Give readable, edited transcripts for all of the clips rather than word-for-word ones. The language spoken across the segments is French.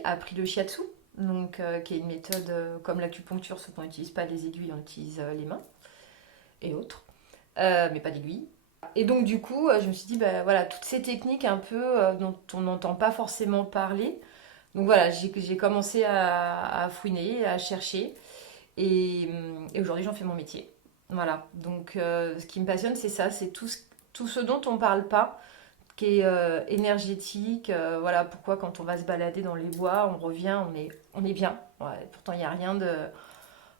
j'ai appris le shiatsu, donc, qui est une méthode comme l'acupuncture, sauf qu'on n'utilise pas les aiguilles, on utilise les mains et autres, mais pas d'aiguilles. Et donc du coup, je me suis dit, bah, voilà, toutes ces techniques un peu dont on n'entend pas forcément parler. Donc voilà, j'ai commencé à fouiner, à chercher, et aujourd'hui j'en fais mon métier. Voilà, donc ce qui me passionne, c'est ça, c'est tout ce dont on ne parle pas, qui est énergétique. Voilà pourquoi quand on va se balader dans les bois, on revient, on est bien. Ouais, pourtant, il n'y a rien de...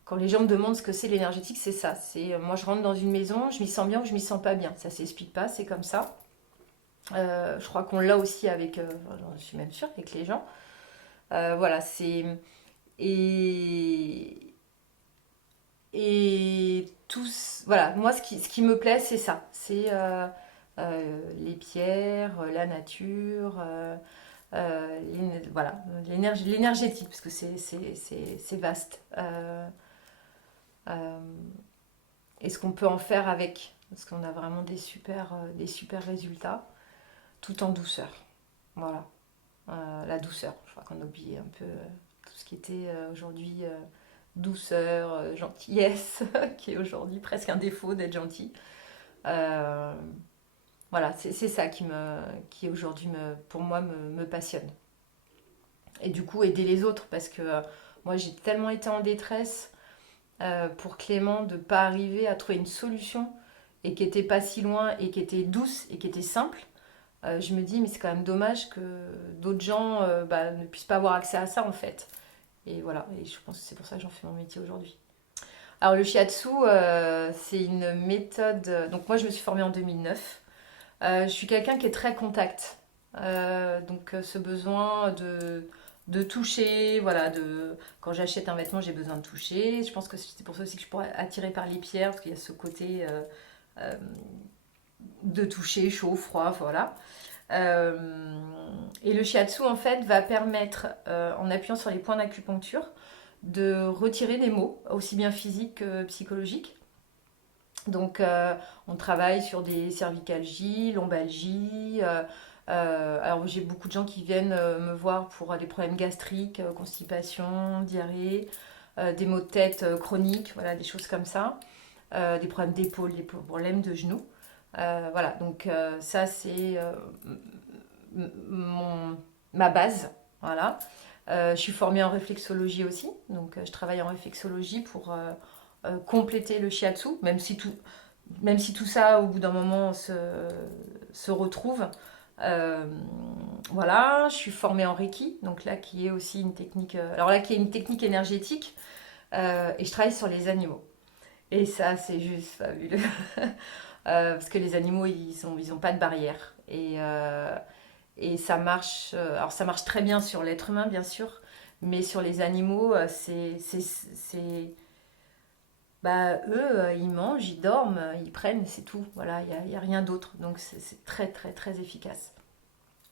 Quand les gens me demandent ce que c'est l'énergétique, c'est ça. C'est moi, je rentre dans une maison, je m'y sens bien ou je m'y sens pas bien. Ça s'explique pas, c'est comme ça. Je crois qu'on l'a aussi avec, je suis même sûre, avec les gens. Voilà, c'est... Et, et tous, voilà, moi ce qui me plaît, c'est ça. C'est les pierres, la nature, voilà, l'énergétique, parce que c'est vaste. Euh, et ce qu'on peut en faire avec, parce qu'on a vraiment des super résultats, tout en douceur. Voilà, la douceur. Je crois qu'on a oublié un peu tout ce qui était aujourd'hui douceur, gentillesse, qui est aujourd'hui presque un défaut d'être gentil. Euh, voilà, c'est ça qui aujourd'hui, pour moi, me passionne. Et du coup, aider les autres, parce que moi, j'ai tellement été en détresse pour Clément de ne pas arriver à trouver une solution et qui était pas si loin et qui était douce et qui était simple. Je me dis, mais c'est quand même dommage que d'autres gens bah, ne puissent pas avoir accès à ça en fait. Et voilà, et je pense que c'est pour ça que j'en fais mon métier aujourd'hui. Alors le shiatsu, c'est une méthode... Donc moi je me suis formée en 2009. Je suis quelqu'un qui est très contact. Donc ce besoin de toucher, voilà, quand j'achète un vêtement j'ai besoin de toucher. Je pense que c'est pour ça aussi que je pourrais attirer par les pierres, parce qu'il y a ce côté euh, de toucher, chaud, froid, voilà. Euh, et le shiatsu en fait va permettre, en appuyant sur les points d'acupuncture, de retirer des maux, aussi bien physiques que psychologiques. Donc, on travaille sur des cervicalgies, lombalgies. Alors, j'ai beaucoup de gens qui viennent me voir pour des problèmes gastriques, constipation, diarrhée, des maux de tête chroniques, voilà, des choses comme ça. Des problèmes d'épaule, des problèmes de genoux. Voilà, donc ça, c'est mon, ma base. Voilà. Je suis formée en réflexologie aussi, donc je travaille en réflexologie pour compléter le shiatsu, même si tout ça, au bout d'un moment, se retrouve. Euh, voilà, je suis formée en Reiki, donc là qui est aussi une technique, alors là qui est une technique énergétique, et je travaille sur les animaux. Et ça, c'est juste fabuleux. Parce que les animaux, ils ont pas de barrière. Et ça marche, alors ça marche très bien sur l'être humain, bien sûr, mais sur les animaux, bah, eux, ils mangent, ils dorment, ils prennent, c'est tout. Voilà, y a rien d'autre. Donc c'est très, très, très efficace.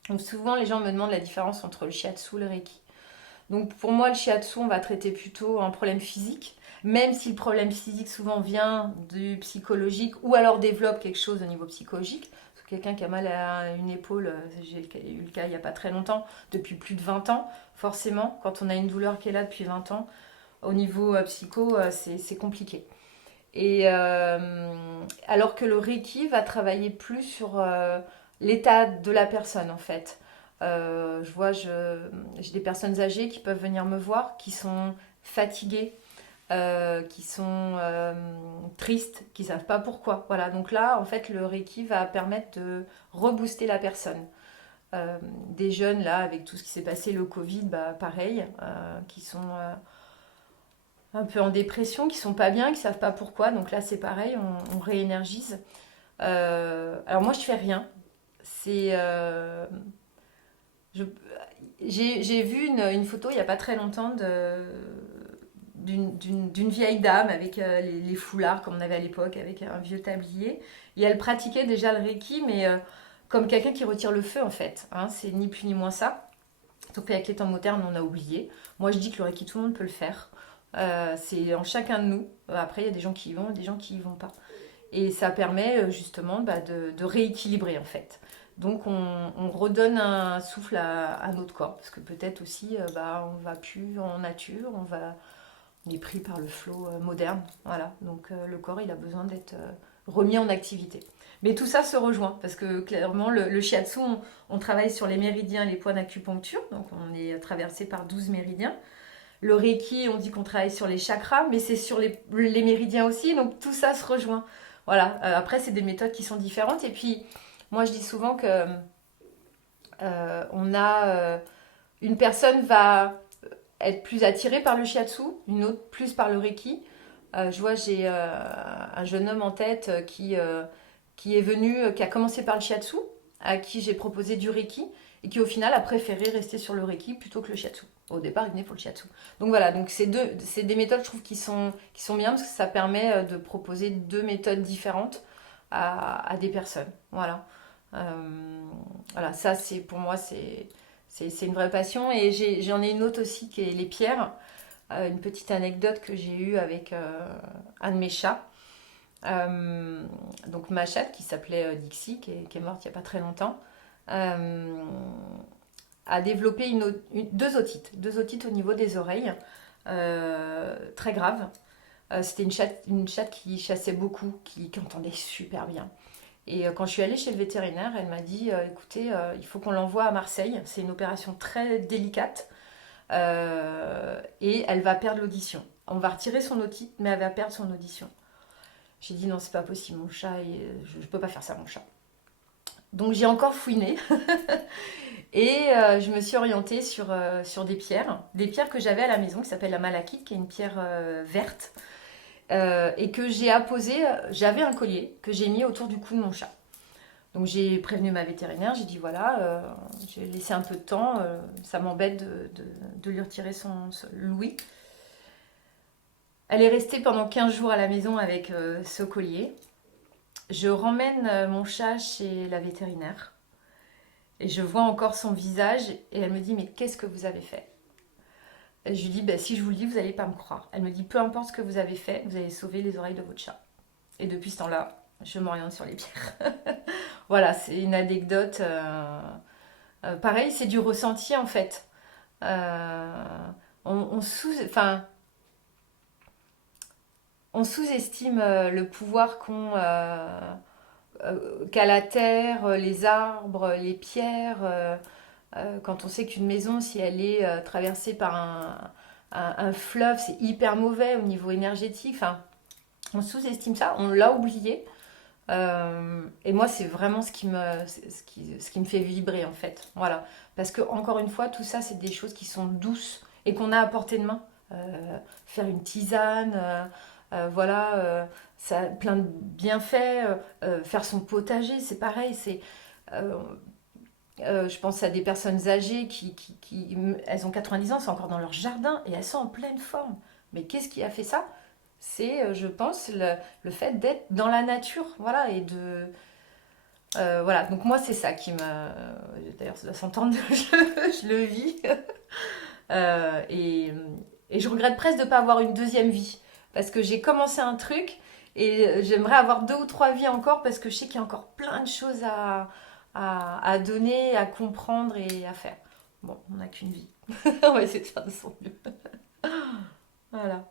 Donc souvent, les gens me demandent la différence entre le shiatsu et le reiki. Donc pour moi, le shiatsu, on va traiter plutôt un problème physique, même si le problème physique souvent vient du psychologique ou alors développe quelque chose au niveau psychologique. Quelqu'un qui a mal à une épaule, j'ai eu le cas il n'y a pas très longtemps, depuis plus de 20 ans, forcément, quand on a une douleur qui est là depuis 20 ans, au niveau psycho, c'est compliqué. Et alors que le Reiki va travailler plus sur l'état de la personne en fait. Je vois, j'ai des personnes âgées qui peuvent venir me voir, qui sont fatiguées, qui sont tristes, qui savent pas pourquoi. Voilà, donc là, en fait, le Reiki va permettre de rebooster la personne. Des jeunes, là, avec tout ce qui s'est passé, le Covid, bah, pareil, qui sont un peu en dépression, qui sont pas bien, qui savent pas pourquoi. Donc là, c'est pareil, on réénergise. Alors moi, je fais rien. C'est, je- j'ai vu une photo il y a pas très longtemps d'une vieille dame avec les foulards comme on avait à l'époque, avec un vieux tablier. Et elle pratiquait déjà le Reiki, mais comme quelqu'un qui retire le feu en fait. Hein, c'est ni plus ni moins ça. Sauf qu'avec les temps modernes, on a oublié. Moi, je dis que le Reiki, tout le monde peut le faire. C'est en chacun de nous. Après, il y a des gens qui y vont et des gens qui y vont pas. Et ça permet justement bah, de rééquilibrer en fait. Donc on redonne un souffle à notre corps, parce que peut-être aussi on va plus en nature, on est pris par le flot moderne. Voilà, donc le corps il a besoin d'être remis en activité. Mais tout ça se rejoint, parce que clairement le shiatsu, on travaille sur les méridiens et les points d'acupuncture, donc on est traversé par 12 méridiens. Le Reiki, on dit qu'on travaille sur les chakras, mais c'est sur les méridiens aussi, donc tout ça se rejoint. Voilà, après c'est des méthodes qui sont différentes, et puis moi je dis souvent que on a une personne va être plus attirée par le shiatsu, une autre plus par le reiki. Je vois, j'ai un jeune homme en tête qui est venu, qui a commencé par le shiatsu, à qui j'ai proposé du reiki et qui au final a préféré rester sur le reiki plutôt que le shiatsu. Au départ, il venait pour le shiatsu. Donc voilà, donc c'est des méthodes, je trouve, qui sont bien parce que ça permet de proposer deux méthodes différentes à des personnes. Voilà. Voilà, ça c'est pour moi c'est une vraie passion et j'en ai une autre aussi qui est les pierres. Une petite anecdote que j'ai eue avec un de mes chats. Donc ma chatte qui s'appelait Dixie, qui est morte il n'y a pas très longtemps, euh, a développé deux otites au niveau des oreilles, très graves. C'était une chatte qui chassait beaucoup, qui entendait super bien. Et quand je suis allée chez le vétérinaire, elle m'a dit écoutez, il faut qu'on l'envoie à Marseille. C'est une opération très délicate et elle va perdre l'audition. On va retirer son otite, mais elle va perdre son audition. J'ai dit non, c'est pas possible, mon chat, je peux pas faire ça, mon chat. Donc j'ai encore fouiné et je me suis orientée sur des pierres que j'avais à la maison qui s'appelle la malachite, qui est une pierre verte et que j'ai apposée. J'avais un collier que j'ai mis autour du cou de mon chat. Donc j'ai prévenu ma vétérinaire, j'ai dit voilà, j'ai laissé un peu de temps, ça m'embête de lui retirer son Louis. Elle est restée pendant 15 jours à la maison avec ce collier. Je ramène mon chat chez la vétérinaire et je vois encore son visage et elle me dit mais qu'est-ce que vous avez fait? Et je lui dis bah, si je vous le dis vous n'allez pas me croire. Elle me dit peu importe ce que vous avez fait, vous avez sauvé les oreilles de votre chat. Et depuis ce temps-là, je m'oriente sur les pierres. Voilà, c'est une anecdote. Pareil, c'est du ressenti en fait. Euh, on enfin, on sous-estime le pouvoir qu'a la terre, les arbres, les pierres. Quand on sait qu'une maison, si elle est traversée par un fleuve, c'est hyper mauvais au niveau énergétique. Enfin, on sous-estime ça, on l'a oublié. Et moi, c'est vraiment ce qui me fait vibrer en fait. Voilà. Parce que, encore une fois, tout ça, c'est des choses qui sont douces et qu'on a à portée de main. Faire une tisane, voilà, ça a plein de bienfaits. Faire son potager, c'est pareil. Euh, je pense à des personnes âgées elles ont 90 ans, c'est encore dans leur jardin et elles sont en pleine forme. Mais qu'est-ce qui a fait ça? C'est, je pense, le fait d'être dans la nature, voilà, et de... voilà, donc moi c'est ça qui m'a... D'ailleurs ça doit s'entendre, je le vis. Et, et je regrette presque de ne pas avoir une deuxième vie. Parce que j'ai commencé un truc et j'aimerais avoir deux ou trois vies encore parce que je sais qu'il y a encore plein de choses à donner, à comprendre et à faire. Bon, on n'a qu'une vie. On va essayer de faire de son mieux. Voilà.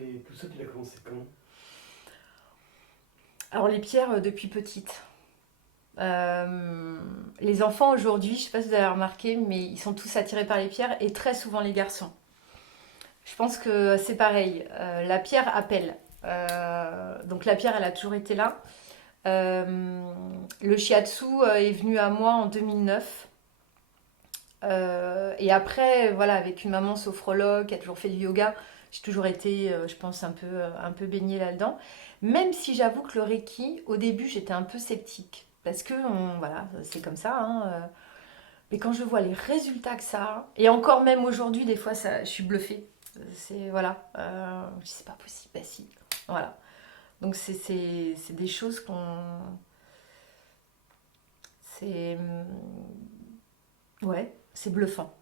Et tout ça, tu l'as commencé quand? Alors les pierres depuis petite. Les enfants aujourd'hui, je ne sais pas si vous avez remarqué, mais ils sont tous attirés par les pierres et très souvent les garçons. Je pense que c'est pareil. La pierre appelle. Donc la pierre, elle a toujours été là. Le shiatsu est venu à moi en 2009. Et après, voilà, avec une maman sophrologue qui a toujours fait du yoga, j'ai toujours été, je pense, un peu baignée là-dedans. Même si j'avoue que le Reiki, au début, j'étais un peu sceptique. Parce que, voilà, c'est comme ça. Hein, mais quand je vois les résultats que ça a, et encore même aujourd'hui, des fois, je suis bluffée. C'est, voilà, je dis, c'est pas possible, bah si. Voilà. Donc, c'est des choses qu'on. C'est. Ouais, c'est bluffant.